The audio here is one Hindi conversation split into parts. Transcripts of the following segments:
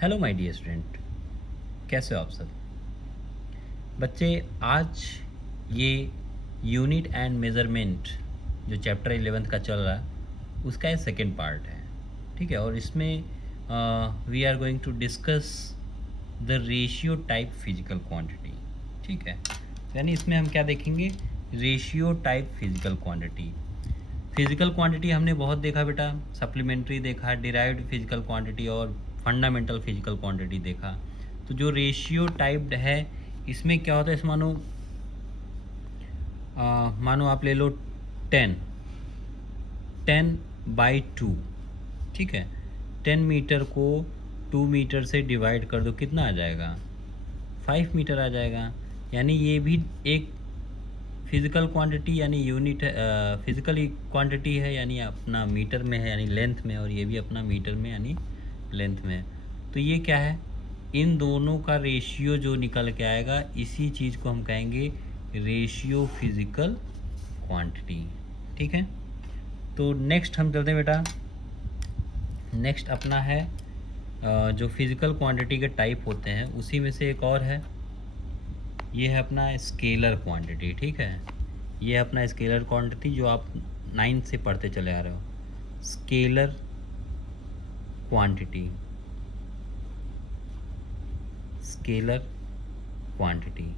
हेलो माय डियर स्टूडेंट, कैसे हो आप सब बच्चे। आज ये यूनिट एंड मेज़रमेंट जो चैप्टर 11th का चल रहा है उसका ये सेकेंड पार्ट है। ठीक है, और इसमें we are going to discuss the ratio type physical quantity. ठीक है, यानी इसमें हम क्या देखेंगे, ratio type physical quantity. Physical quantity हमने बहुत देखा बेटा, सप्लीमेंट्री देखा, डिराइव्ड फिजिकल क्वांटिटी और फंडामेंटल फिजिकल क्वांटिटी देखा। तो जो रेशियो टाइप्ड है इसमें क्या होता है, इस मानो आप ले लो 10/2। ठीक है, 10 मीटर को 2 मीटर से डिवाइड कर दो, कितना आ जाएगा, 5 मीटर आ जाएगा। यानी ये भी एक फिज़िकल क्वांटिटी यानी यूनिट फिज़िकल क्वांटिटी है, यानी अपना मीटर में है यानी लेंथ में, और ये भी अपना मीटर में यानी लेंथ में। तो ये क्या है, इन दोनों का रेशियो जो निकल के आएगा इसी चीज़ को हम कहेंगे रेशियो फिज़िकल क्वांटिटी। ठीक है, तो नेक्स्ट हम चलते हैं बेटा। नेक्स्ट अपना है जो फिज़िकल क्वांटिटी के टाइप होते हैं उसी में से एक और है, ये है अपना स्केलर क्वांटिटी। ठीक है, ये है अपना स्केलर क्वांटिटी जो आप 9th से पढ़ते चले आ रहे हो, स्केलर क्वांटिटी। स्केलर क्वांटिटी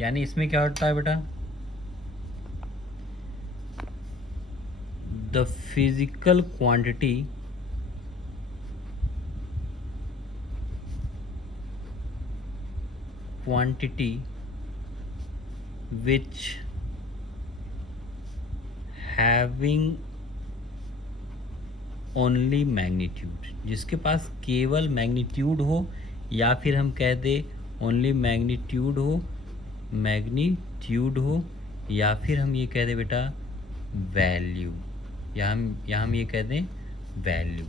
यानी इसमें क्या होता है बेटा, the physical quantity which having only magnitude, जिसके पास केवल मैग्नीट्यूड हो, या फिर हम कह दे ओनली मैग्नीट्यूड हो, या फिर हम ये कह दे बेटा वैल्यू, या हम ये कह दें वैल्यू।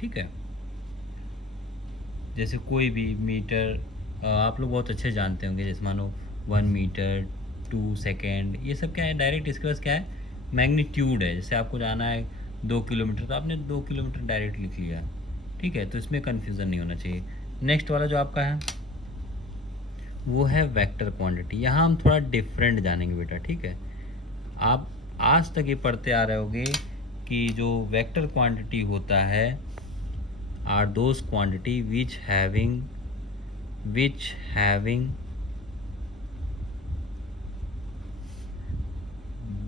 ठीक है, जैसे कोई भी मीटर आप लोग बहुत अच्छे जानते होंगे, जैसे मानो 1 मीटर, 2 सेकेंड, ये सब क्या है, डायरेक्ट इसके पास क्या है, मैग्नीट्यूड है। जैसे आपको जाना है 2 किलोमीटर तो आपने 2 किलोमीटर डायरेक्ट लिख लिया। ठीक है, तो इसमें कन्फ्यूज़न नहीं होना चाहिए। नेक्स्ट वाला जो आपका है वो है वेक्टर क्वांटिटी। यहाँ हम थोड़ा डिफरेंट जानेंगे बेटा। ठीक है, आप आज तक ये पढ़ते आ रहे होगे कि जो वेक्टर क्वांटिटी होता है are those quantity which having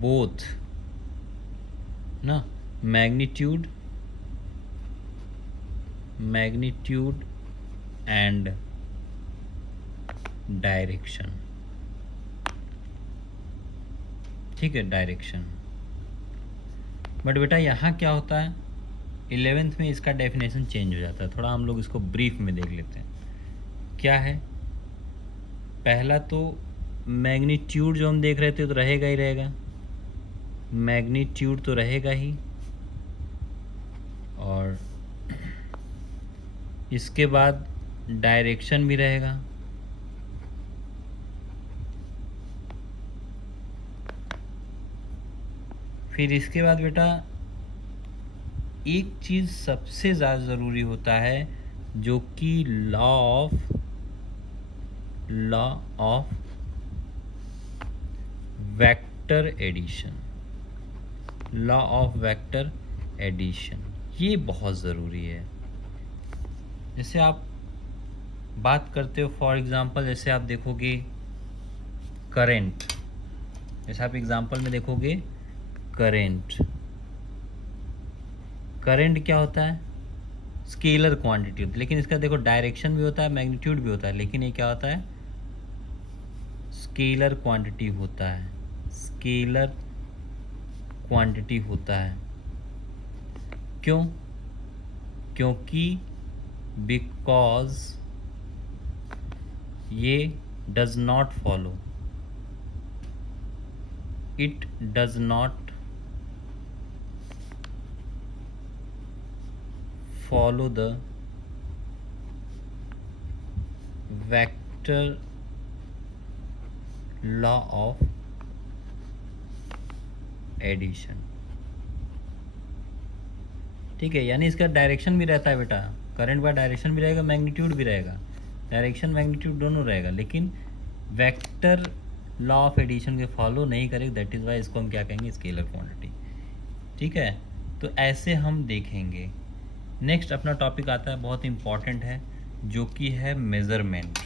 both ना magnitude and डायरेक्शन। ठीक है, डायरेक्शन। बट बेटा यहाँ क्या होता है, 11th में इसका डेफिनेशन चेंज हो जाता है। थोड़ा हम लोग इसको ब्रीफ में देख लेते हैं। क्या है, पहला तो मैग्नीट्यूड जो हम देख रहे थे तो रहेगा ही रहेगा, मैग्नीट्यूड तो रहेगा ही, और इसके बाद डायरेक्शन भी रहेगा। फिर इसके बाद बेटा एक चीज़ सबसे ज़्यादा ज़रूरी होता है जो कि law of vector addition, law of vector addition, ये बहुत ज़रूरी है। जैसे आप बात करते हो फॉर एग्ज़ाम्पल, जैसे आप देखोगे करेंट, जैसे आप एग्ज़ाम्पल में देखोगे करंट क्या होता है, स्केलर क्वांटिटी होती है, लेकिन इसका देखो डायरेक्शन भी होता है, मैग्नीट्यूड भी होता है, लेकिन ये क्या होता है, स्केलर क्वांटिटी होता है, स्केलर क्वांटिटी होता है। क्यों, क्योंकि बिकॉज ये does not follow, it does not follow the vector law of addition। ठीक है, यानी इसका डायरेक्शन भी रहता है बेटा, करंट बाय डायरेक्शन भी रहेगा, मैग्नीट्यूड भी रहेगा, डायरेक्शन मैग्नीट्यूड दोनों रहेगा, लेकिन वेक्टर लॉ ऑफ एडिशन के फॉलो नहीं करेगा, दैट इज़ वाई इसको हम क्या कहेंगे, स्केलर क्वांटिटी। ठीक है, तो ऐसे हम देखेंगे। नेक्स्ट अपना टॉपिक आता है, बहुत इम्पॉर्टेंट है, जो कि है मेज़रमेंट,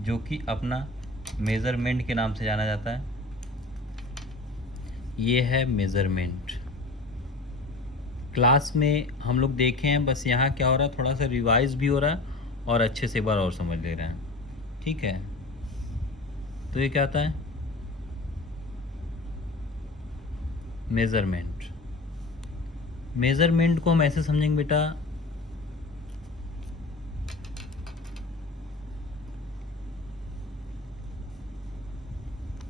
जो कि अपना मेज़रमेंट के नाम से जाना जाता है। ये है मेज़रमेंट। क्लास में हम लोग देखे हैं, बस यहाँ क्या हो रहा है, थोड़ा सा रिवाइज भी हो रहा है और अच्छे से एक बार और समझ ले रहे हैं। ठीक है, तो ये क्या होता है, मेज़रमेंट। मेज़रमेंट को हम ऐसे समझेंगे बेटा,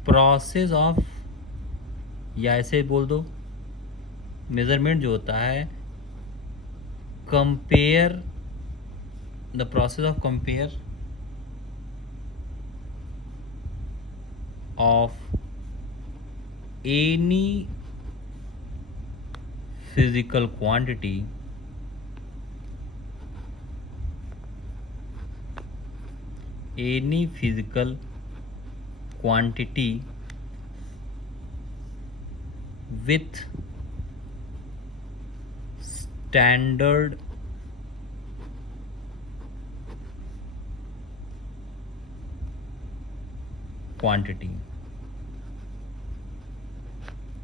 प्रोसेस ऑफ, या ऐसे बोल दो, मेज़रमेंट जो होता है, compare, the process of compare of any physical quantity with standard quantity.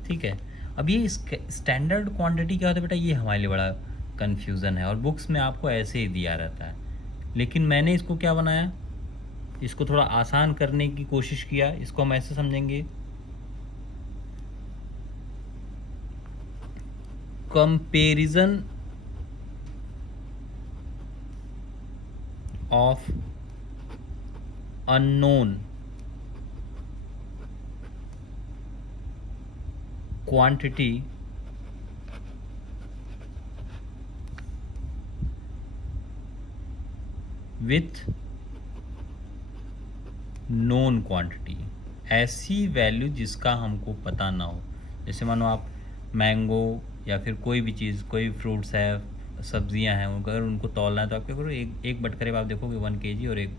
ठीक है, अब ये स्टैंडर्ड क्वांटिटी क्या होता है बेटा, ये हमारे लिए बड़ा कन्फ्यूज़न है, और बुक्स में आपको ऐसे ही दिया रहता है, लेकिन मैंने इसको क्या बनाया, इसको थोड़ा आसान करने की कोशिश किया। इसको हम ऐसे समझेंगे, comparison of unknown quantity with known quantity. ऐसी वैल्यू जिसका हमको पता ना हो, जैसे मानो आप मैंगो या फिर कोई भी चीज़, कोई फ्रूट्स है, सब्जियां हैं, अगर उनको तौलना है तो आप क्या करो, एक बटकरेब आप देखोगे 1 kg, और एक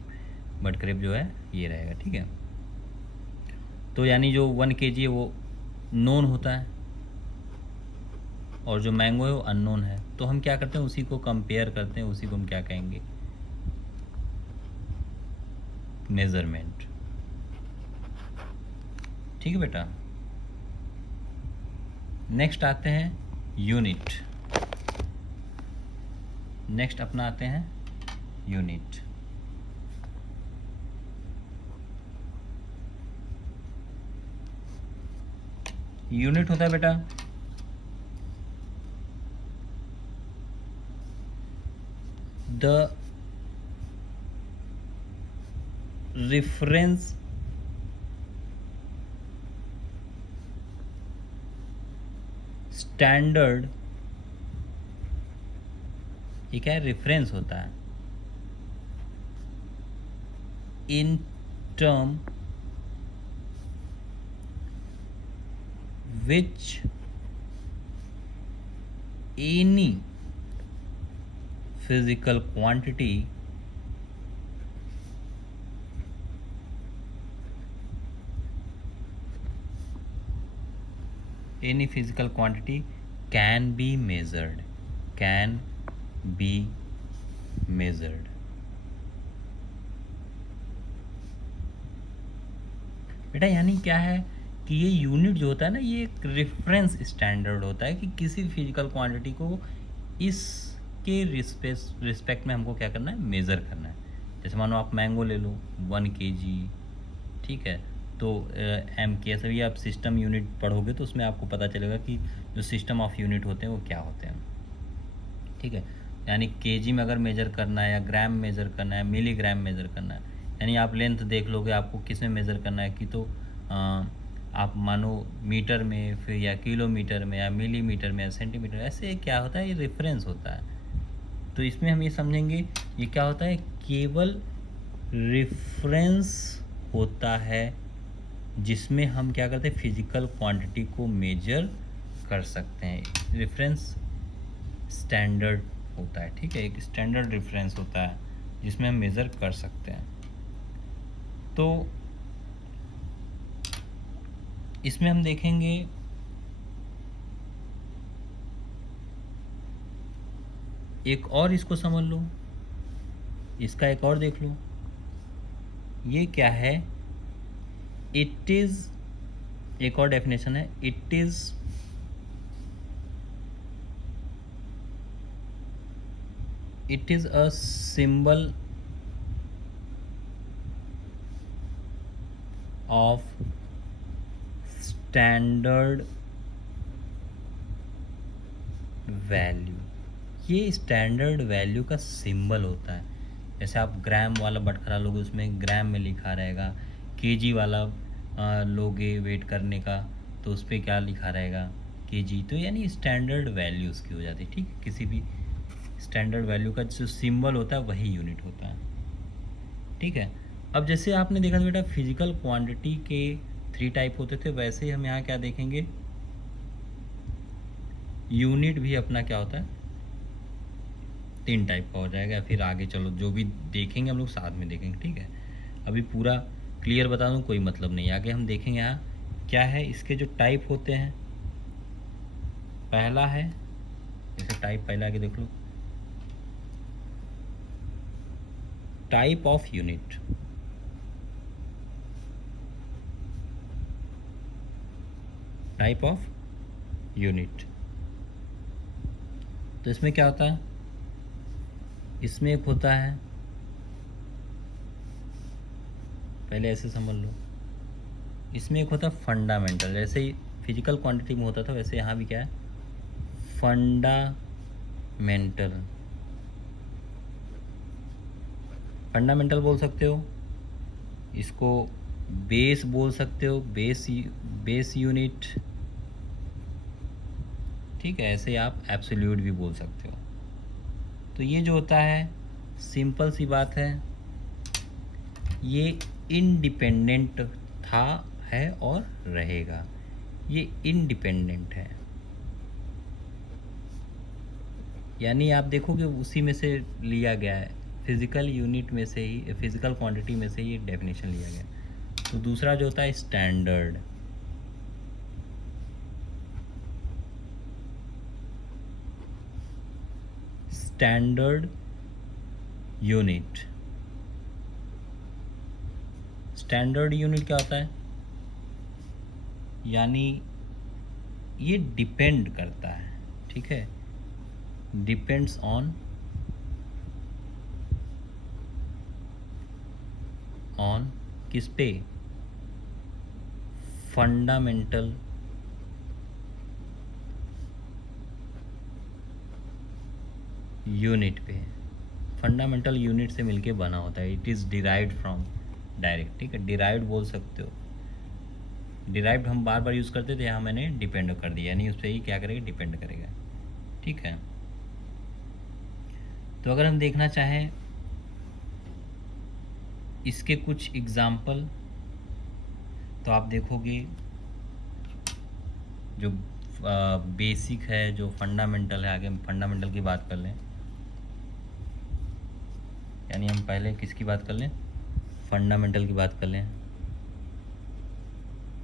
बटकरेब जो है ये रहेगा। ठीक है, तो यानी जो 1 kg है वो नोन होता है, और जो मैंगो है वो अननोन है। तो हम क्या करते हैं, उसी को कंपेयर करते हैं, उसी को हम क्या कहेंगे, मेजरमेंट। ठीक है बेटा, नेक्स्ट आते हैं यूनिट। नेक्स्ट अपना आते हैं यूनिट। यूनिट होता है बेटा द reference स्टैंडर्ड। ये क्या है, रेफरेंस होता है in term which any physical quantity any physical quantity can be measured, can be measured। बेटा यानी क्या है कि ये यूनिट जो होता है ना, ये एक रेफरेंस स्टैंडर्ड होता है कि किसी फिजिकल क्वांटिटी को इसके रिस्पेक्ट में हमको क्या करना है, मेज़र करना है। जैसे मानो आप मैंगो ले लो 1 kg, ठीक है, तो एम के सभी आप सिस्टम यूनिट पढ़ोगे तो उसमें आपको पता चलेगा कि जो सिस्टम ऑफ यूनिट होते हैं वो क्या होते हैं। ठीक है, यानी केजी में अगर मेज़र करना है, या ग्राम मेज़र करना है, मिलीग्राम मेज़र करना है, यानी आप लेंथ देख लोगे आपको किस में मेज़र करना है, कि तो आप मानो मीटर में, फिर या किलोमीटर में, या मिलीमीटर में, या सेंटीमीटर, ऐसे क्या होता है, ये रेफरेंस होता है। तो इसमें हम ये समझेंगे ये क्या होता है, केवल रेफरेंस होता है जिसमें हम क्या करते हैं, फिजिकल क्वांटिटी को मेजर कर सकते हैं। रेफरेंस स्टैंडर्ड होता है, ठीक है, एक स्टैंडर्ड रेफरेंस होता है जिसमें हम मेज़र कर सकते हैं। तो इसमें हम देखेंगे एक और, इसको समझ लो, इसका एक और देख लो, ये क्या है, इट इज़, एक और डेफिनेशन है, it is a symbol of standard value. ये स्टैंडर्ड वैल्यू का सिंबल होता है। जैसे आप ग्राम वाला बटखरा लोगे, उसमें ग्राम में लिखा रहेगा, केजी वाला लोगे वेट करने का, तो उस पर क्या लिखा रहेगा, केजी। तो यानी स्टैंडर्ड वैल्यू उसकी हो जाती है, ठीक है, किसी भी स्टैंडर्ड वैल्यू का जो सिंबल होता है वही यूनिट होता है, ठीक है। अब जैसे आपने देखा था बेटा फिजिकल क्वांटिटी के 3 टाइप होते थे, वैसे ही हम यहाँ क्या देखेंगे, यूनिट भी अपना क्या होता है, 3 टाइप का हो जाएगा। फिर आगे चलो जो भी देखेंगे हम लोग साथ में देखेंगे, ठीक है। अभी पूरा क्लियर बता दूँ कोई मतलब नहीं, आगे हम देखेंगे यहाँ क्या है, इसके जो टाइप होते हैं। पहला है, जैसे टाइप पहला आगे देख लो, type of unit. Type of unit, तो इसमें क्या होता है, इसमें एक होता है, पहले ऐसे समझ लो, इसमें एक होता है फंडामेंटल, जैसे ही फिजिकल क्वांटिटी में होता था वैसे यहाँ भी क्या है, फंडामेंटल। फंडामेंटल बोल सकते हो, इसको बेस बोल सकते हो, बेस यूनिट, ठीक है, ऐसे आप एब्सोल्यूट भी बोल सकते हो। तो ये जो होता है, सिंपल सी बात है, ये इंडिपेंडेंट था, है और रहेगा, ये इंडिपेंडेंट है। यानी आप देखोगे उसी में से लिया गया है, फिज़िकल यूनिट में से ही, फिज़िकल क्वांटिटी में से ही डेफिनेशन लिया गया। तो दूसरा जो होता है standard, standard unit. Standard unit क्या होता है, यानी ये डिपेंड करता है, ठीक है, डिपेंड्स ऑन किस पे, फंडामेंटल यूनिट पे। फंडामेंटल यूनिट से मिलके बना होता है, it is derived from direct, ठीक है, डिराइव्ड बोल सकते हो। डिराइव्ड हम बार बार यूज़ करते थे, यहाँ मैंने डिपेंड कर दिया, यानी उस पर ही क्या करेगा, डिपेंड करेगा, ठीक है। तो अगर हम देखना चाहें इसके कुछ एग्जाम्पल, तो आप देखोगे जो बेसिक है, जो फंडामेंटल है, आगे हम फंडामेंटल की बात कर लें, यानी हम पहले किसकी बात कर लें, फंडामेंटल की बात कर लें।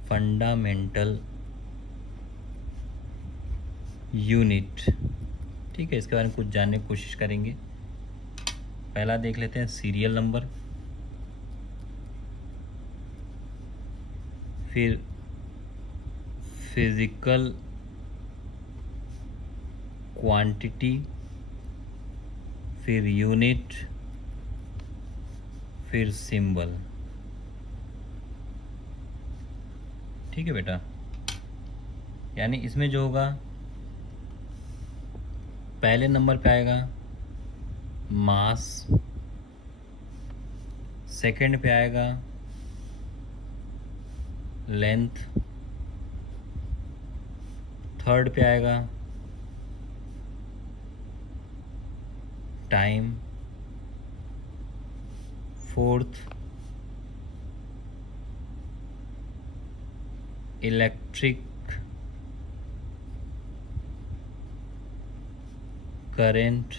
फंडामेंटल यूनिट, ठीक है, इसके बारे में कुछ जानने की कोशिश करेंगे। पहला देख लेते हैं सीरियल नंबर, फिर फिजिकल क्वांटिटी, फिर यूनिट, फिर सिंबल, ठीक है बेटा। यानी इसमें जो होगा, पहले नंबर पे आएगा मास, सेकंड पे आएगा लेंथ, थर्ड पे आएगा टाइम, फोर्थ इलेक्ट्रिक करंट,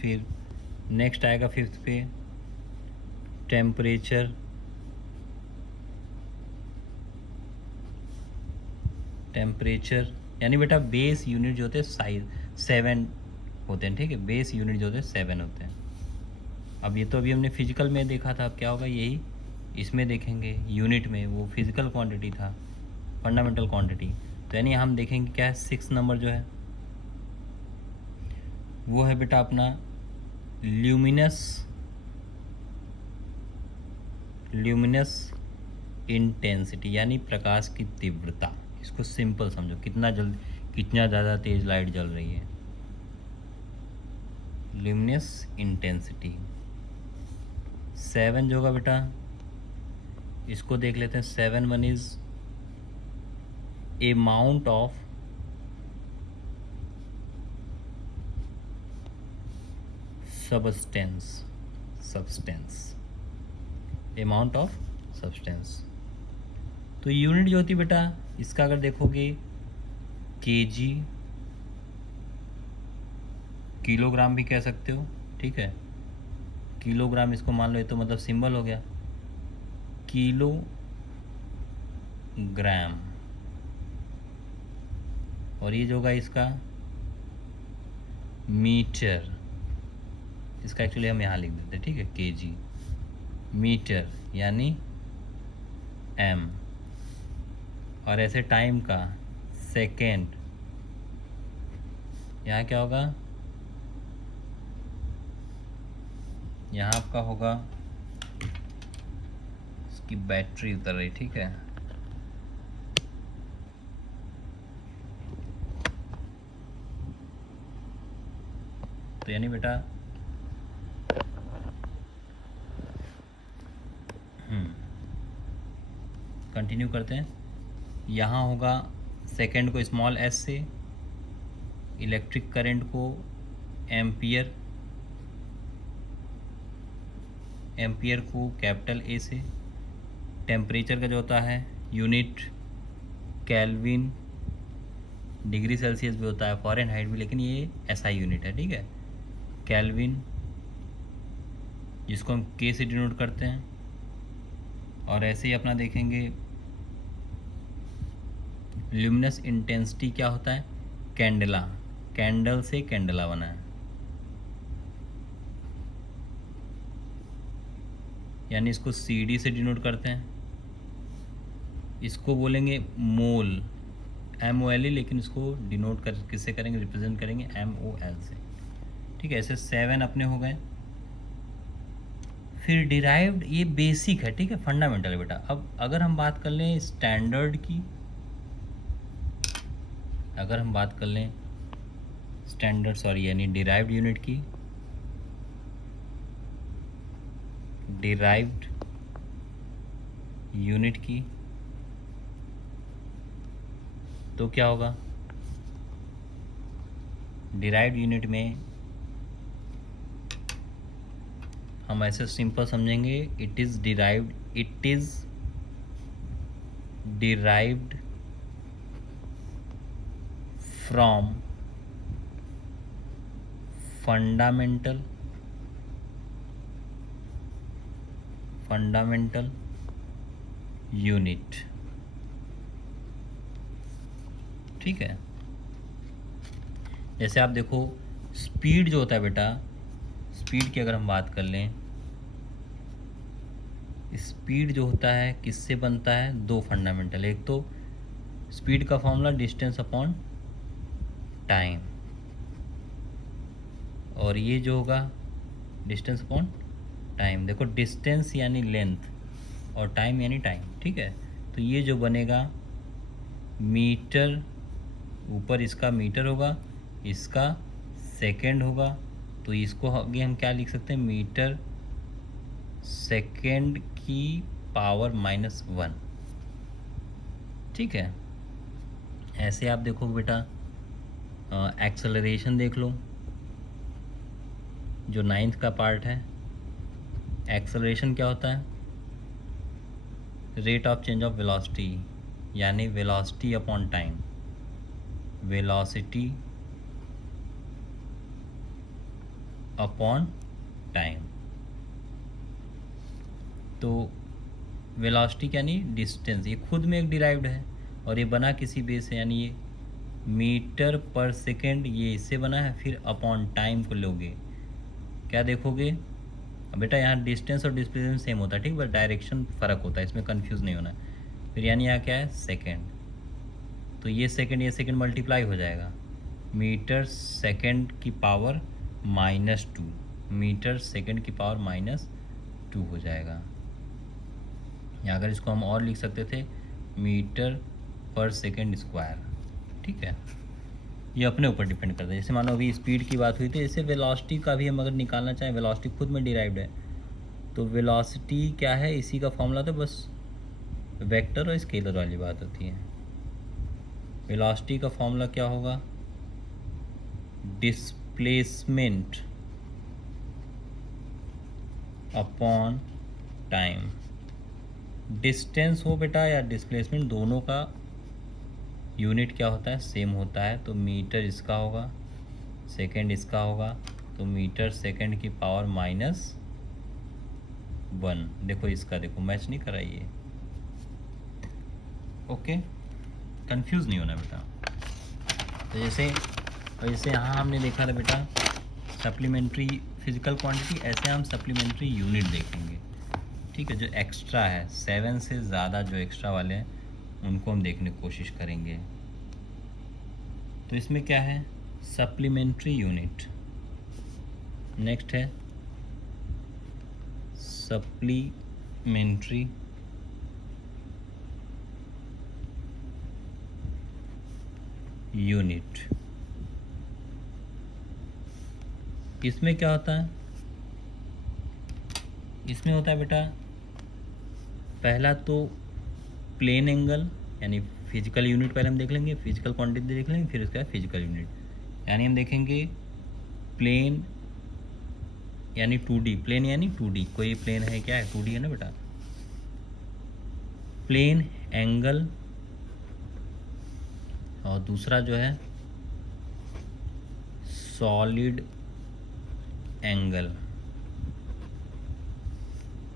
फिर नेक्स्ट आएगा फिफ्थ पे टेम्परेचर, टेम्परेचर यानी बेटा बेस यूनिट जो होते हैं साइज 7 होते हैं, ठीक है, बेस यूनिट जो होते हैं 7 होते हैं। अब ये तो अभी हमने फिजिकल में देखा था, अब क्या होगा यही इसमें देखेंगे यूनिट में, वो फिजिकल क्वांटिटी था, फंडामेंटल क्वांटिटी। तो यानी हम देखेंगे क्या है, 6 नंबर जो है वो है बेटा अपना ल्यूमिनस, ल्यूमिनस इंटेंसिटी यानी प्रकाश की तीव्रता। इसको सिंपल समझो, कितना जल्दी, कितना ज़्यादा तेज लाइट जल रही है, ल्यूमिनस इंटेंसिटी। 7 जो होगा बेटा, इसको देख लेते हैं। 7 is amount of substance, substance, amount of substance. तो यूनिट जो होती है बेटा इसका अगर देखोगे केजी, किलोग्राम भी कह सकते हो, ठीक है, किलोग्राम इसको मान लो, ये तो मतलब सिंबल हो गया किलोग्राम। और ये जो होगा इसका मीटर, इसका एक्चुअली हम यहाँ लिख देते हैं, ठीक है, केजी, मीटर यानी एम। और ऐसे टाइम का सेकेंड, यहाँ क्या होगा, यहाँ आपका होगा, इसकी बैटरी उतर रही, ठीक है, तो यानी बेटा कंटिन्यू करते हैं। यहाँ होगा सेकेंड को स्मॉल एस से, इलेक्ट्रिक करंट को एम्पियर, एम्पियर को कैपिटल ए से, टेम्परेचर का जो होता है यूनिट केल्विन, डिग्री सेल्सियस भी होता है, फ़ारेनहाइट भी, लेकिन ये एसआई यूनिट है, ठीक है, केल्विन, जिसको हम के से डिनोट करते हैं। और ऐसे ही अपना देखेंगे ल्यूमिनस इंटेंसिटी क्या होता है, कैंडला, कैंडल से कैंडला बना है, यानी इसको CD से डिनोट करते हैं। इसको बोलेंगे मोल, MOL, लेकिन इसको डिनोट कर किससे करेंगे, रिप्रेजेंट करेंगे MOL से, ठीक है। ऐसे 7 अपने हो गए। फिर डिराइव्ड, ये बेसिक है, ठीक है, फंडामेंटल है बेटा। अब अगर हम बात कर लें स्टैंडर्ड की, अगर हम बात कर लें स्टैंडर्ड, सॉरी, यानी डिराइव्ड यूनिट की, डिराइव्ड यूनिट की, तो क्या होगा, डिराइव्ड यूनिट में हम ऐसे सिंपल समझेंगे, it is derived, it is derived from fundamental, fundamental unit, ठीक है। जैसे आप देखो स्पीड जो होता है बेटा, स्पीड की अगर हम बात कर लें, स्पीड जो होता है किससे बनता है, 2 फंडामेंटल, एक तो स्पीड का फॉर्मूला डिस्टेंस अपॉन टाइम, और ये जो होगा डिस्टेंस अपॉन टाइम। देखो डिस्टेंस यानी लेंथ और टाइम यानी टाइम, ठीक है। तो ये जो बनेगा मीटर, ऊपर इसका मीटर होगा, इसका सेकेंड होगा, तो इसको आगे हम क्या लिख सकते हैं, मीटर सेकेंड की पावर -1, ठीक है। ऐसे आप देखो बेटा एक्सेलरेशन देख लो, जो 9th का पार्ट है, एक्सेलरेशन क्या होता है, rate of change of velocity, यानी velocity upon time, velocity upon time. तो वेलोसिटी यानी डिस्टेंस, ये खुद में एक डिराइव्ड है और ये बना किसी बेस है, यानी ये मीटर पर सेकेंड ये इससे बना है। फिर अपॉन टाइम को लोगे, क्या देखोगे? अब बेटा यहाँ डिस्टेंस और डिस्प्लेसमेंट सेम होता है, ठीक, बस डायरेक्शन फ़र्क होता है, इसमें कंफ्यूज नहीं होना है। फिर यानी यहाँ क्या है? सेकेंड। तो ये सेकेंड मल्टीप्लाई हो जाएगा, मीटर सेकेंड की पावर -2, मीटर सेकेंड की पावर -2 हो जाएगा। या अगर इसको हम और लिख सकते थे, मीटर पर सेकेंड स्क्वायर, ठीक है। ये अपने ऊपर डिपेंड करता है। जैसे मानो अभी स्पीड की बात हुई थी, जैसे वेलोसिटी का भी हम अगर निकालना चाहें, वेलोसिटी खुद में डिराइव्ड है। तो वेलोसिटी क्या है, इसी का फॉर्मूला तो बस वेक्टर और स्केलर वाली बात होती है। वेलोसिटी का फॉर्मूला क्या होगा? Displacement upon time. डिस्टेंस हो बेटा या डिस्प्लेसमेंट, दोनों का यूनिट क्या होता है? सेम होता है। तो मीटर इसका होगा, सेकेंड इसका होगा, तो मीटर सेकेंड की पावर -1। देखो इसका, देखो मैच नहीं करा ये। ओके, कंफ्यूज नहीं होना बेटा। तो जैसे यहाँ हमने देखा था बेटा सप्लीमेंट्री फिजिकल क्वांटिटी, ऐसे हम सप्लीमेंट्री यूनिट देखेंगे, ठीक है। जो एक्स्ट्रा है, 7 से ज़्यादा जो एक्स्ट्रा वाले हैं उनको हम देखने की कोशिश करेंगे। तो इसमें क्या है? Supplementary unit. नेक्स्ट है सप्लीमेंट्री यूनिट। इसमें क्या होता है? इसमें होता है बेटा, पहला तो प्लेन एंगल, यानी फिजिकल यूनिट पहले हम देख लेंगे, फिजिकल क्वांटिटी देख लेंगे, फिर उसके बाद फिजिकल यूनिट। यानी हम देखेंगे प्लेन यानी 2D, प्लेन यानी 2D, कोई प्लेन है क्या है? 2D है ना बेटा। प्लेन एंगल, और दूसरा जो है सॉलिड एंगल।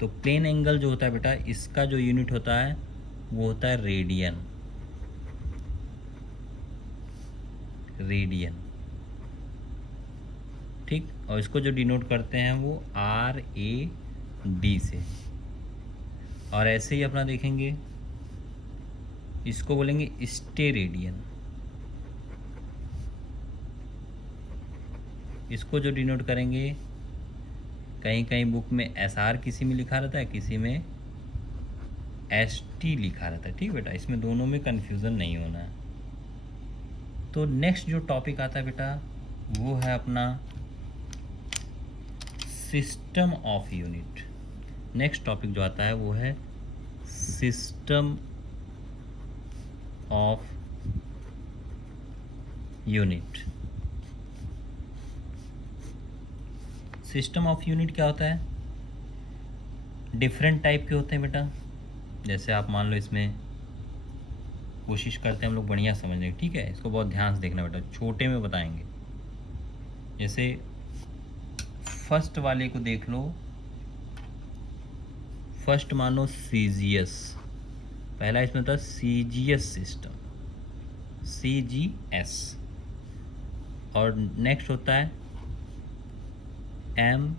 तो प्लेन एंगल जो होता है बेटा, इसका जो यूनिट होता है वो होता है रेडियन। रेडियन, ठीक। और इसको जो डिनोट करते हैं वो RAD से। और ऐसे ही अपना देखेंगे, इसको बोलेंगे स्टेरेडियन। इसको जो डिनोट करेंगे, कहीं कहीं बुक में SR किसी में लिखा रहता है, किसी में ST लिखा रहता है, ठीक बेटा। इसमें दोनों में कन्फ्यूज़न नहीं होना है। तो नेक्स्ट जो टॉपिक आता है बेटा वो है अपना system of unit. Next topic जो आता है वो है system of unit. System of unit क्या होता है? डिफरेंट टाइप के होते हैं बेटा। जैसे आप मान लो, इसमें कोशिश करते हैं हम लोग बढ़िया समझने की, ठीक है। इसको बहुत ध्यान से देखना बेटा, छोटे में बताएंगे। जैसे फर्स्ट वाले को देख लो, फर्स्ट मानो सीजीएस, पहला इसमें था सीजीएस सिस्टम, CGS। और नेक्स्ट होता है MKS।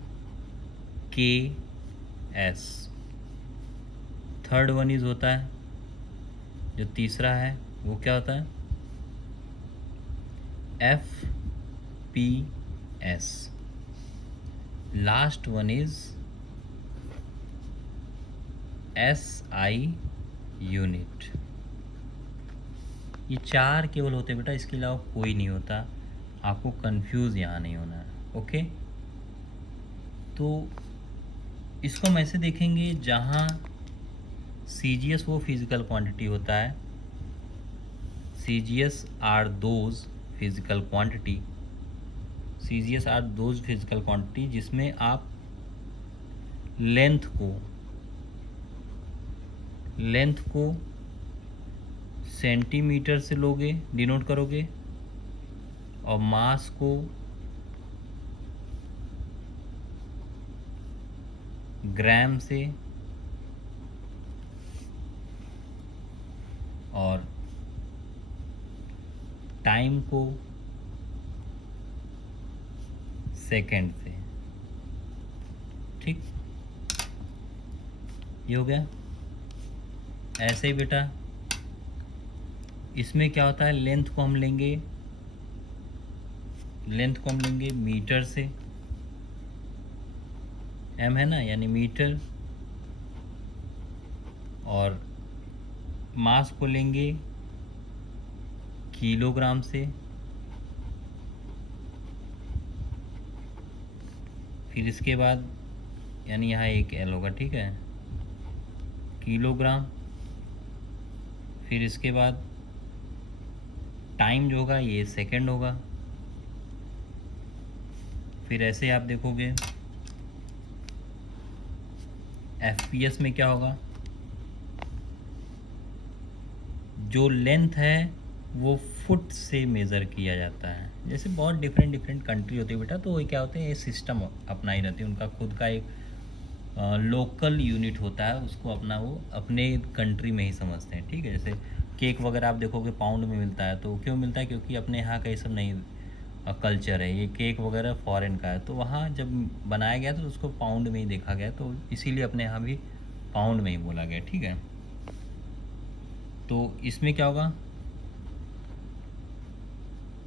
थर्ड वन इज होता है, जो तीसरा है वो क्या होता है? FPS। Last one is SI unit. ये 4 केवल होते हैं बेटा, इसके अलावा कोई नहीं होता। आपको कंफ्यूज यहाँ नहीं होना है, ओके। तो इसको हम ऐसे देखेंगे, जहाँ CGS वो फिजिकल क्वांटिटी होता है, CGS are those physical quantity, CGS are those physical quantity जिसमें आप लेंथ को सेंटीमीटर से लोगे, डिनोट करोगे, और मास को ग्राम से, और टाइम को सेकंड से। ठीक, ये हो गया। ऐसे ही बेटा इसमें क्या होता है, लेंथ को हम लेंगे मीटर से, एम है ना, यानी मीटर, और मास को लेंगे किलोग्राम से, फिर इसके बाद यानी यहाँ एक एल होगा, ठीक है, किलोग्राम। फिर इसके बाद टाइम जो होगा ये सेकंड होगा। फिर ऐसे आप देखोगे एफपीएस में क्या होगा, जो लेंथ है वो फुट से मेज़र किया जाता है। जैसे बहुत डिफरेंट कंट्री होती है बेटा, तो वो क्या होते हैं, ये सिस्टम अपना ही रहती है, उनका खुद का एक लोकल यूनिट होता है, उसको अपना वो अपने कंट्री में ही समझते हैं। ठीक है, जैसे केक वगैरह आप देखोगे पाउंड में मिलता है, तो क्यों मिलता है, क्योंकि अपने यहाँ का ये सब नहीं कल्चर है, ये केक वगैरह फॉरेन का है, तो वहाँ जब बनाया गया तो उसको पाउंड में ही देखा गया, तो इसीलिए अपने यहाँ भी पाउंड में ही बोला गया। ठीक है, तो इसमें क्या होगा,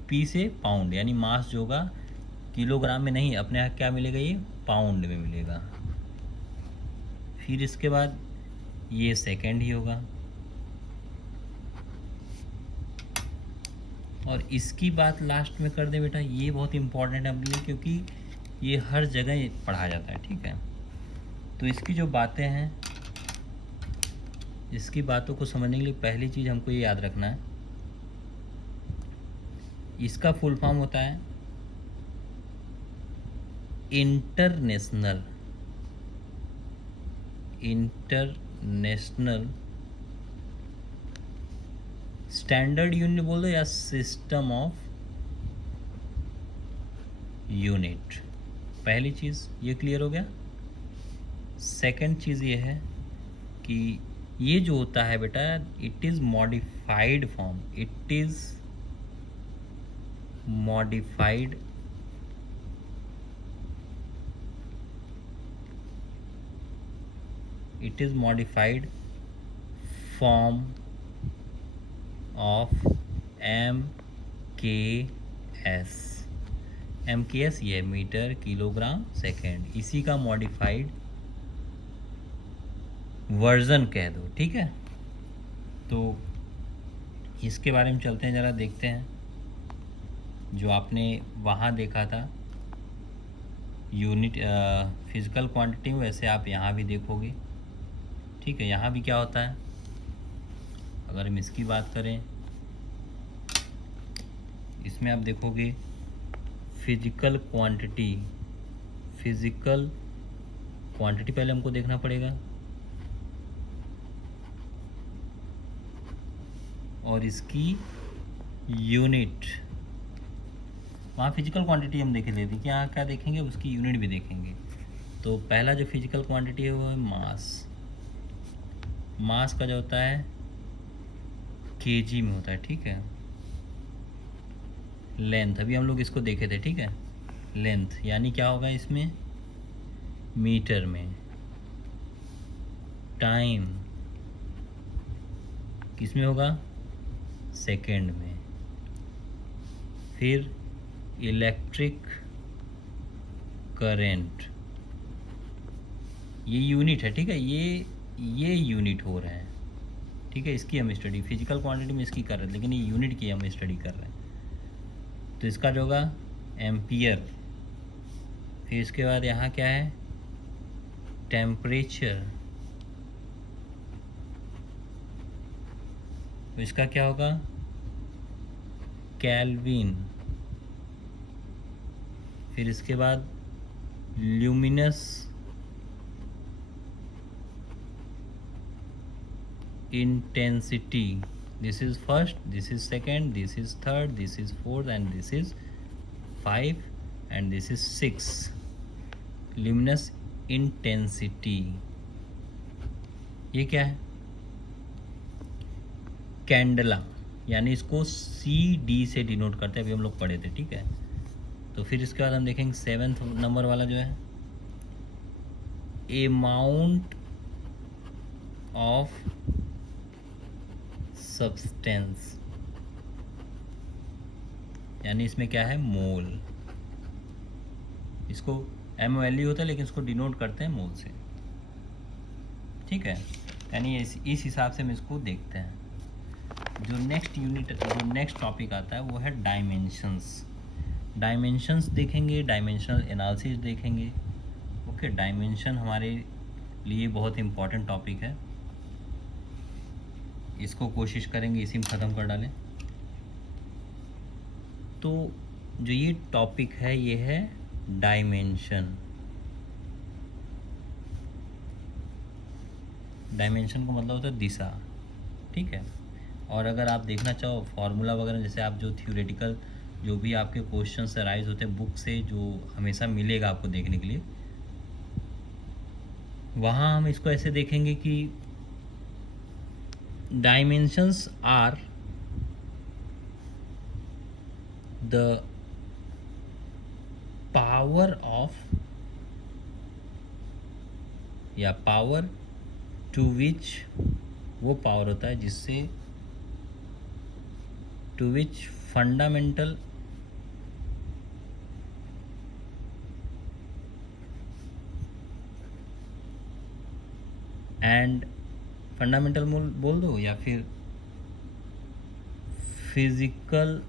पी से पाउंड, यानी मास जो होगा किलोग्राम में नहीं, अपने यहाँ क्या मिलेगा, ये पाउंड में मिलेगा। फिर इसके बाद ये सेकंड ही होगा, और इसकी बात लास्ट में कर दे बेटा, ये बहुत इंपॉर्टेंट है अपने लिए, क्योंकि ये हर जगह पढ़ा जाता है। ठीक है, तो इसकी जो बातें हैं, इसकी बातों को समझने के लिए पहली चीज़ हमको ये याद रखना है, इसका फुल फॉर्म होता है इंटरनेशनल स्टैंडर्ड यूनिट बोल दो, या सिस्टम ऑफ यूनिट। पहली चीज़ ये क्लियर हो गया। सेकंड चीज़ ये है कि ये जो होता है बेटा, it is modified form, it is modified form of M K S, ये मीटर किलोग्राम सेकेंड, इसी का मॉडिफाइड वर्जन कह दो। ठीक है, तो इसके बारे में चलते हैं, ज़रा देखते हैं। जो आपने वहाँ देखा था यूनिट फिज़िकल क्वांटिटी में, वैसे आप यहाँ भी देखोगे। ठीक है, यहाँ भी क्या होता है, अगर हम इसकी बात करें, इसमें आप देखोगे फिज़िकल क्वांटिटी पहले हमको देखना पड़ेगा, और इसकी यूनिट, वहाँ फिजिकल क्वांटिटी हम देख लेते हैं कि यहाँ क्या देखेंगे, उसकी यूनिट भी देखेंगे। तो पहला जो फिजिकल क्वांटिटी है वो है मास का जो होता है केजी में होता है। ठीक है, लेंथ अभी हम लोग इसको देखे थे। ठीक है, लेंथ यानी क्या होगा इसमें, मीटर में। टाइम किस में होगा, सेकंड में। फिर इलेक्ट्रिक करंट, ये यूनिट है। ठीक है, ये यूनिट हो रहा है। ठीक है, इसकी हम स्टडी फिजिकल क्वांटिटी में इसकी कर रहे हैं, लेकिन ये यूनिट की हम स्टडी कर रहे हैं। तो इसका जो होगा एम्पियर। फिर इसके बाद यहाँ क्या है, टेम्परेचर, तो इसका क्या होगा, केल्विन। फिर इसके बाद luminous intensity, this is first, this is second, this is third, this is fourth, and this is 5, and this is 6। Luminous intensity, ये क्या है? कैंडला, यानी इसको CD से डिनोट करते हैं, अभी हम लोग पढ़े थे, ठीक है। तो फिर इसके बाद हम देखेंगे 7th नंबर वाला जो है, अमाउंट ऑफ सब्सटेंस, यानी इसमें क्या है? मोल। इसको MOL होता है, लेकिन इसको डिनोट करते हैं मोल से, ठीक है। यानी इस हिसाब से हम इसको देखते हैं। जो नेक्स्ट टॉपिक आता है वो है डायमेंशंस। डायमेंशंस देखेंगे, डायमेंशनल एनालिसिस देखेंगे। ओके, डायमेंशन हमारे लिए बहुत इम्पॉर्टेंट टॉपिक है, इसको कोशिश करेंगे इसी में ख़त्म कर डालें। तो जो ये टॉपिक है ये है डायमेंशन। डायमेंशन का मतलब होता है दिशा, ठीक है। और अगर आप देखना चाहो फार्मूला वगैरह, जैसे आप जो थ्योरेटिकल जो भी आपके क्वेश्चंस अराइज होते हैं बुक से, जो हमेशा मिलेगा आपको देखने के लिए, वहाँ हम इसको ऐसे देखेंगे कि dimensions are the power of, या पावर टू विच, वो पावर होता है जिससे to which fundamental and fundamental बोल दो, या फिर physical,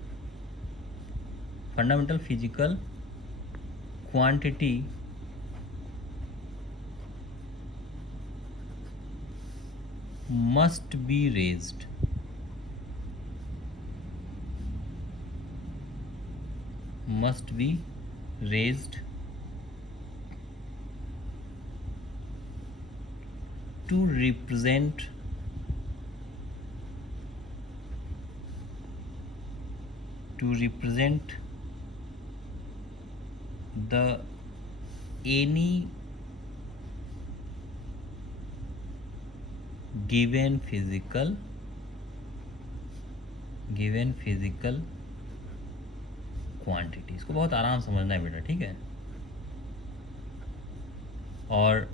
fundamental physical quantity must be raised, must be raised to represent the any given physical quantity. इसको बहुत आराम समझना है बेटा, ठीक है। और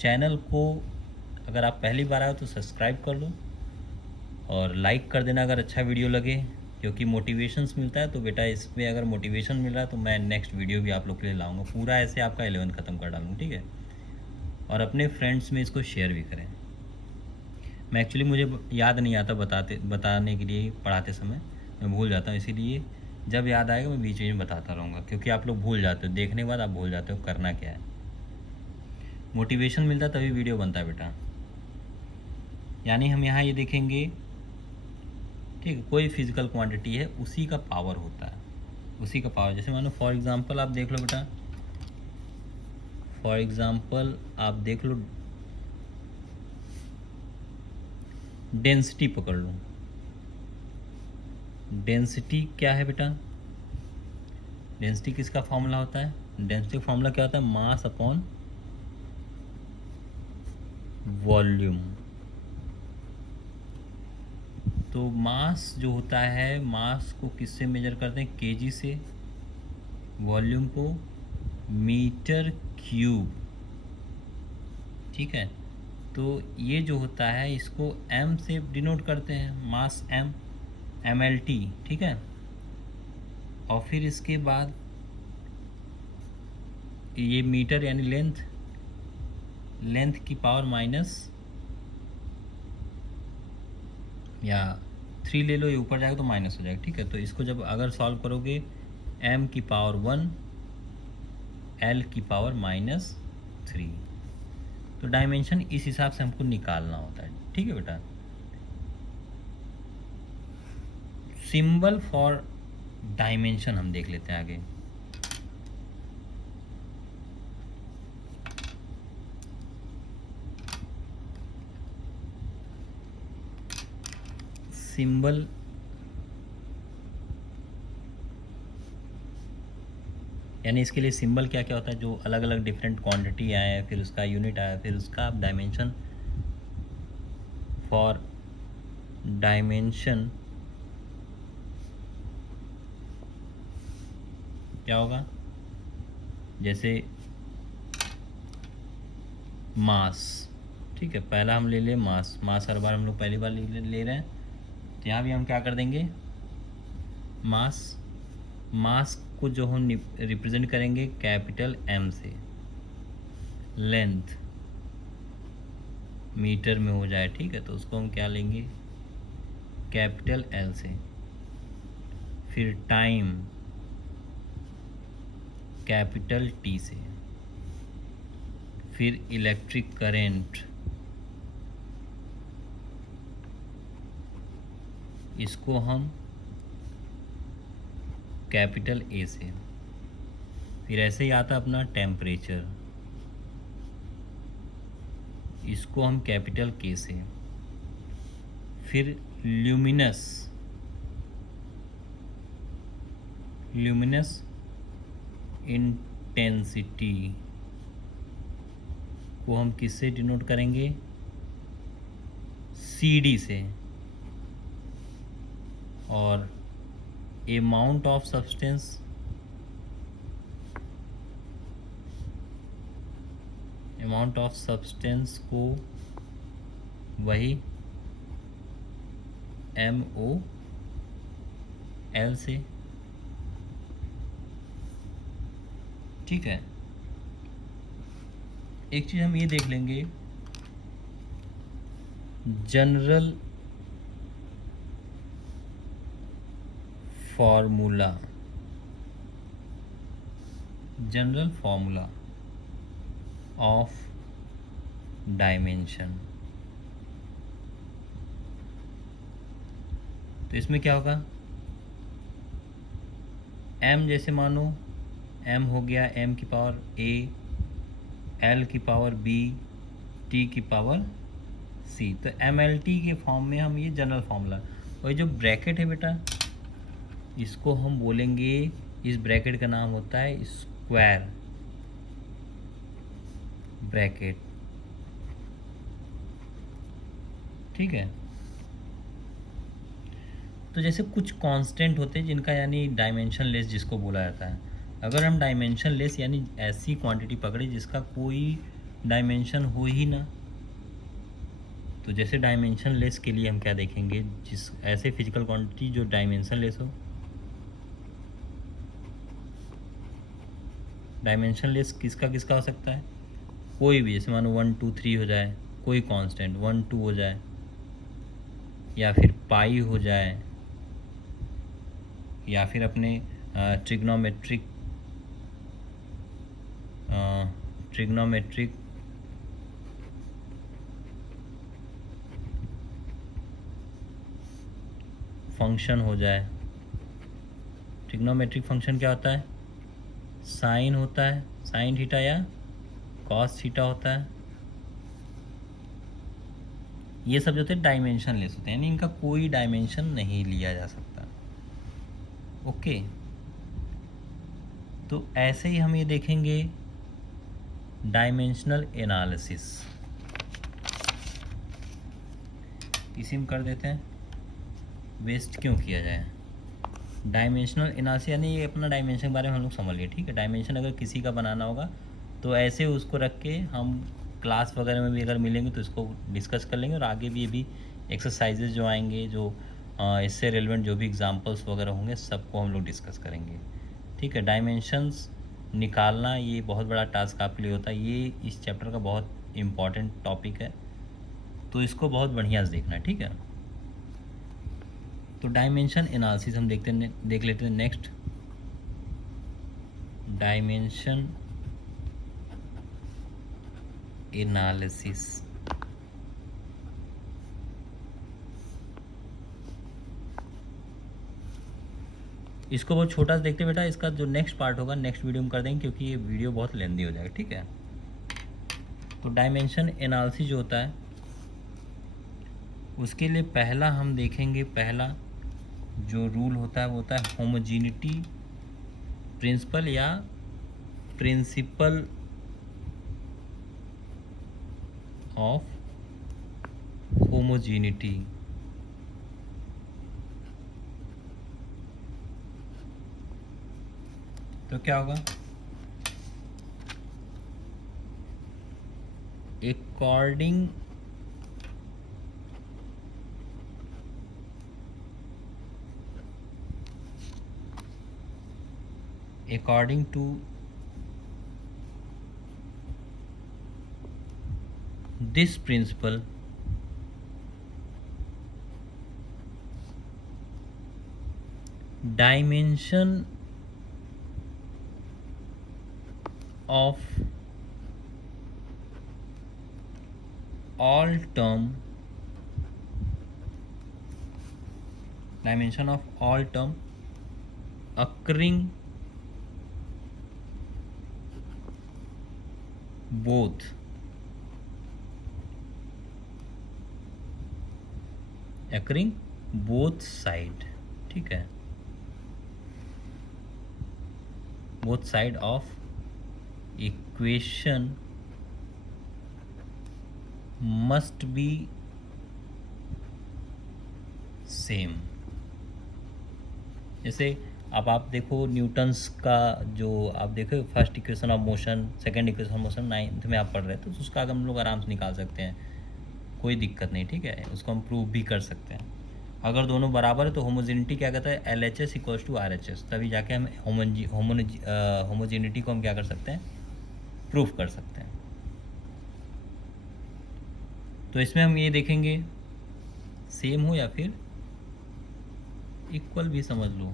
चैनल को अगर आप पहली बार आए तो सब्सक्राइब कर लो और लाइक कर देना अगर अच्छा वीडियो लगे, क्योंकि मोटिवेशंस मिलता है। तो बेटा इसमें अगर मोटिवेशन मिल रहा है तो मैं नेक्स्ट वीडियो भी आप लोग के लिए लाऊंगा, पूरा ऐसे आपका 11 ख़त्म कर डालूँगा, ठीक है। और अपने फ्रेंड्स में इसको शेयर भी करें। मैं एक्चुअली मुझे याद नहीं आता बताने के लिए, पढ़ाते समय मैं भूल जाता हूँ, इसीलिए जब याद आएगा मैं बीच में बताता रहूँगा, क्योंकि आप लोग भूल जाते हो, देखने के बाद आप भूल जाते हो करना क्या है। मोटिवेशन मिलता है तभी वीडियो बनता है बेटा। यानी हम यहाँ ये देखेंगे, ठीक है, कोई फिजिकल क्वांटिटी है उसी का पावर होता है, उसी का पावर। जैसे मानो फॉर एग्ज़ाम्पल आप देख लो बेटा, फॉर एग्ज़ाम्पल आप देख लो डेंसिटी पकड़ लो। डेंसिटी क्या है बेटा? डेंसिटी किसका फॉर्मूला होता है? डेंसिटी का फॉर्मूला क्या होता है? Mass upon volume. तो मास जो होता है, मास को किससे मेजर करते हैं? केजी से। वॉल्यूम को मीटर क्यूब, ठीक है। तो ये जो होता है इसको m से डिनोट करते हैं, मास m, mlt, ठीक है। और फिर इसके बाद ये मीटर यानी लेंथ की पावर माइनस, या 3 ले लो, ये ऊपर जाएगा तो माइनस हो जाएगा, ठीक है। तो इसको जब अगर सॉल्व करोगे m की पावर 1, l की पावर -3। तो डायमेंशन इस हिसाब से हमको निकालना होता है, ठीक है बेटा। सिंबल फॉर डायमेंशन हम देख लेते हैं आगे। सिंबल यानी इसके लिए सिंबल क्या क्या होता है, जो अलग अलग डिफरेंट क्वांटिटी आए, फिर उसका यूनिट आया, फिर उसका डायमेंशन, फॉर डायमेंशन क्या होगा, जैसे मास, ठीक है, पहला हम ले ले मास, मास हर बार हम लोग पहली बार ले रहे हैं, तो यहाँ भी हम क्या कर देंगे, मास, मास को जो हम रिप्रेजेंट करेंगे कैपिटल एम से, लेंथ मीटर में हो जाए, ठीक है, तो उसको हम क्या लेंगे, कैपिटल एल से, फिर टाइम कैपिटल टी से, फिर इलेक्ट्रिक करंट, इसको हम कैपिटल ए से, फिर ऐसे ही आता अपना टेम्परेचर, इसको हम कैपिटल के से, फिर ल्यूमिनस, ल्यूमिनस इंटेंसिटी को हम किससे डिनोट करेंगे, सी डी से, और amount of substance, amount of substance को वही एम ओ एल से, ठीक है। एक चीज़ हम ये देख लेंगे, general formula, general formula of dimension, तो इसमें क्या होगा, m जैसे मानो m हो गया m की पावर a, l की पावर b, t की पावर c, तो mlt के फॉर्म में हम ये जनरल फॉर्मूला, और ये जो ब्रैकेट है बेटा, इसको हम बोलेंगे, इस ब्रैकेट का नाम होता है स्क्वायर ब्रैकेट, ठीक है। तो जैसे कुछ कांस्टेंट होते हैं जिनका यानी डायमेंशन लेस जिसको बोला जाता है, अगर हम डायमेंशन लेस यानी ऐसी क्वांटिटी पकड़े जिसका कोई डायमेंशन हो ही ना, तो जैसे डायमेंशन लेस के लिए हम क्या देखेंगे, जिस ऐसे फिजिकल क्वांटिटी जो डायमेंशन लेस हो, डायमेंशन लेस किसका किसका हो सकता है, कोई भी, जैसे मानो 1 2 3 हो जाए, कोई कांस्टेंट 1 2 हो जाए, या फिर पाई हो जाए, या फिर अपने ट्रिग्नोमेट्रिक ट्रिग्नोमेट्रिक फंक्शन हो जाए। ट्रिग्नोमेट्रिक फंक्शन क्या होता है, साइन होता है, साइन थीटा या कॉस थीटा होता है, ये सब जो होते हैं डायमेंशन लेस होते हैं, यानी इनका कोई डायमेंशन नहीं लिया जा सकता, ओके। तो ऐसे ही हम ये देखेंगे डायमेंशनल एनालिसिस, इसी में कर देते हैं, वेस्ट क्यों किया जाए, डायमेंशनल एनालिसिस यानी ये अपना डायमेंशन के बारे में हम लोग समझ लिए, ठीक है। डायमेंशन अगर किसी का बनाना होगा तो ऐसे उसको रख के हम क्लास वगैरह में भी अगर मिलेंगे तो इसको डिस्कस कर लेंगे, और आगे भी ये भी एक्सरसाइजेज जो आएंगे, जो इससे रिलेवेंट जो भी एग्जांपल्स वगैरह होंगे, सबको हम लोग डिस्कस करेंगे, ठीक है। डायमेंशंस निकालना ये बहुत बड़ा टास्क आपके लिए होता है, ये इस चैप्टर का बहुत इम्पॉर्टेंट टॉपिक है, तो इसको बहुत बढ़िया से देखना है, ठीक है। तो डायमेंशन एनालिसिस हम देख लेते हैं नेक्स्ट, डायमेंशन एनालिसिस। इसको बहुत छोटा सा देखते बेटा, इसका जो नेक्स्ट पार्ट होगा नेक्स्ट वीडियो में कर देंगे, क्योंकि ये वीडियो बहुत लेंदी हो जाएगा, ठीक है। तो डायमेंशन एनालिसिस जो होता है उसके लिए पहला हम देखेंगे, पहला जो रूल होता है वो होता है होमोजीनिटी प्रिंसिपल या प्रिंसिपल ऑफ होमोजीनिटी। तो क्या होगा, according to this principle, dimension of all term occurring both side, ठीक है, both side of equation must be same. जैसे अब आप देखो न्यूटन्स का जो आप देखो first equation of motion, second equation of motion 9th में आप पढ़ रहे थे, तो उसका हम लोग आराम से निकाल सकते हैं, कोई दिक्कत नहीं, ठीक है, उसको हम प्रूव भी कर सकते हैं। अगर दोनों बराबर है तो होमोजेनिटी क्या कहता है, LHS इक्वल्स टू RHS, तभी जाके हम होमोजेनिटी को हम क्या कर सकते हैं, प्रूव कर सकते हैं। तो इसमें हम ये देखेंगे सेम हो या फिर इक्वल भी समझ लो,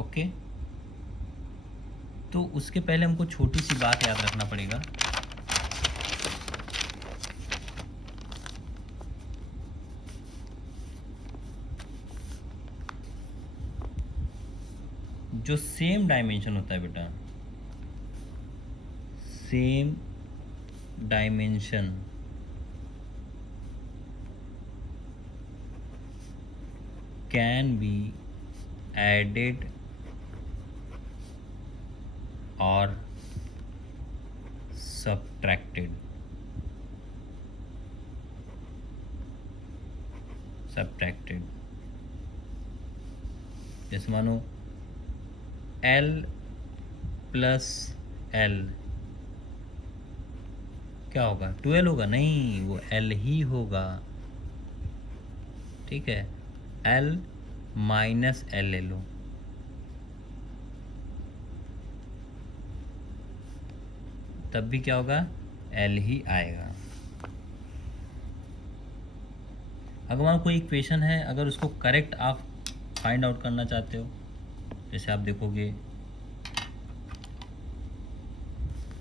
ओके। तो उसके पहले हमको छोटी सी बात याद रखना पड़ेगा, जो सेम डायमेंशन होता है बेटा, same dimension can be added और subtracted। जैसे मानो L प्लस L क्या होगा, 12 होगा, नहीं वो L ही होगा, ठीक है, L माइनस L ले लो, तब भी क्या होगा, L ही आएगा। अगर मान कोई इक्वेशन है, अगर उसको करेक्ट आप फाइंड आउट करना चाहते हो, जैसे आप देखोगे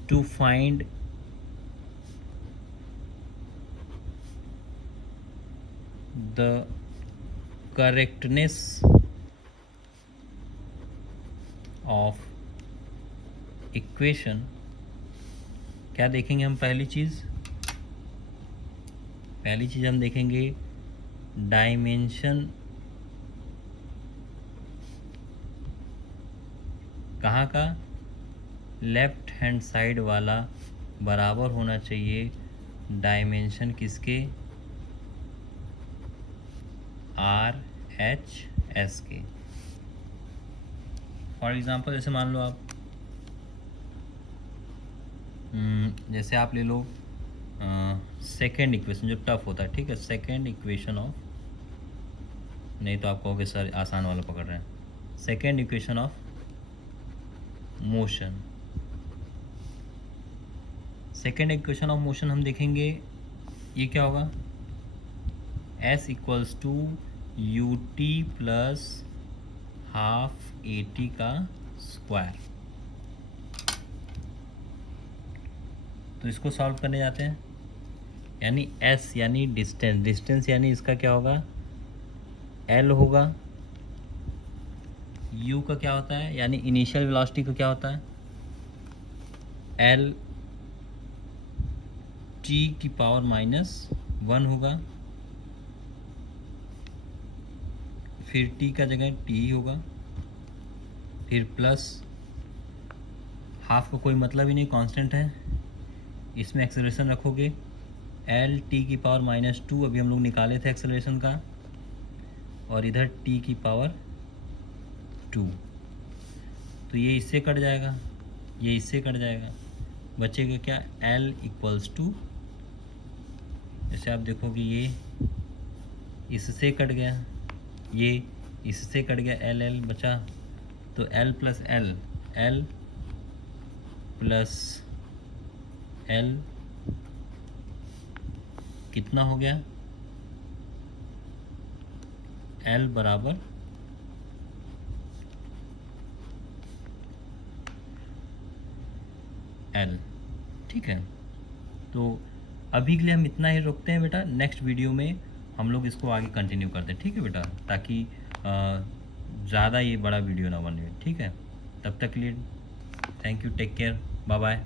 to find the correctness of equation, क्या देखेंगे हम, पहली चीज हम देखेंगे डायमेंशन कहाँ का, लेफ्ट हैंड साइड वाला बराबर होना चाहिए डायमेंशन किसके, RHS के। फॉर एग्जांपल जैसे मान लो आप जैसे आप ले लो सेकेंड इक्वेशन जो टफ होता है, ठीक है, सेकेंड इक्वेशन ऑफ, नहीं तो आप कहोगे सर आसान वाला पकड़ रहे हैं, second equation of motion. Second equation of motion हम देखेंगे ये क्या होगा, S equals to UT plus half AT का स्क्वायर। तो इसको सॉल्व करने जाते हैं, यानी S यानी डिस्टेंस यानी इसका क्या होगा, L होगा, U का क्या होता है, यानी इनिशियल वेलोसिटी का क्या होता है, L T की पावर -1 होगा, फिर T का जगह T होगा, फिर प्लस हाफ का कोई मतलब ही नहीं, कांस्टेंट है, इसमें एक्सेलरेशन रखोगे एल टी की पावर -2, अभी हम लोग निकाले थे एक्सेलरेशन का, और इधर टी की पावर 2, तो ये इससे कट जाएगा, ये इससे कट जाएगा, बचेगा क्या, L = 2, जैसे आप देखोगे ये इससे कट गया, ये इससे कट गया, L L बचा, तो L + L, L + L कितना हो गया, L बराबर L, ठीक है। तो अभी के लिए हम इतना ही रोकते हैं बेटा, नेक्स्ट वीडियो में हम लोग इसको आगे कंटिन्यू करते हैं, ठीक है बेटा, ताकि ज़्यादा ये बड़ा वीडियो ना बने, ठीक है। तब तक के लिए thank you, take care, bye bye.